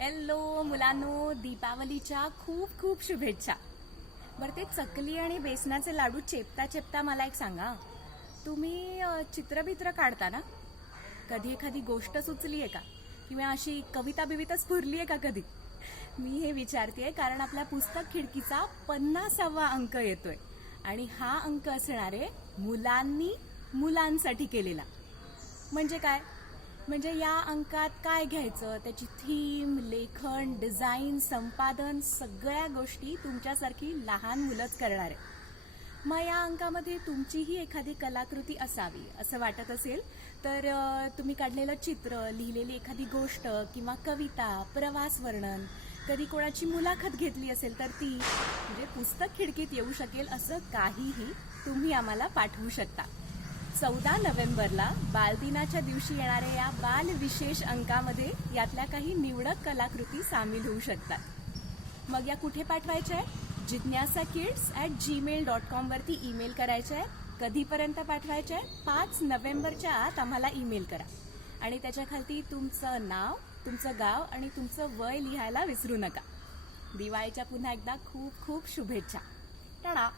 Hello मुलांनो दीपावलीच्या खूप खूप शुभेच्छा. बरं ते चकली आणि बेसनाचे लाडू चेपता चेपता मला एक सांगा. तुम्ही चित्रबित्र काढता ना? कधी एखादी गोष्ट सुचली आहे का? किंवा अशी कविता बिविता स्फुरली आहे का कधी? मी हे विचारते कारण आपल्या पुस्तक खिडकीचा पन्नासावा अंक येतोय. आणि हा अंक असणार आहे मुलांनी मुलांसाठी केलेला. म्हणजे काय? म्हणजे या अंकात काय घ्यायचं? त्याची थीम लेखन डिझाईन संपादन सगळ्या गोष्टी तुमच्यासारखी लहान मुलंच करणार आहे मग या अंकामध्ये तुमचीही एखादी कलाकृती असावी असं वाटत असेल तर तुम्ही काढलेलं चित्र लिहिलेली एखादी गोष्ट किंवा कविता प्रवास वर्णन कधी कोणाची मुलाखत घेतली असेल तर ती म्हणजे पुस्तक खिडकीत येऊ शकेल असं काहीही तुम्ही आम्हाला पाठवू शकता. चौदा नोव्हेंबरला बालदिनाच्या दिवशी येणाऱ्या या बाल विशेष अंकामध्ये यातल्या काही निवडक कलाकृती सामील होऊ शकतात. मग या कुठे पाठवायच्या? आहे जिज्ञासा किड्स ॲट जीमेल डॉट कॉमवरती ईमेल करायच्या. आहे कधीपर्यंत पाठवायच्या? आहे पाच नोव्हेंबरच्या आत आम्हाला ईमेल करा. आणि त्याच्या खालती तुमचं नाव तुमचं गाव आणि तुमचं वय लिहायला विसरू नका. दिवाळीच्या पुन्हा एकदा खूप खूप शुभेच्छा. टाळा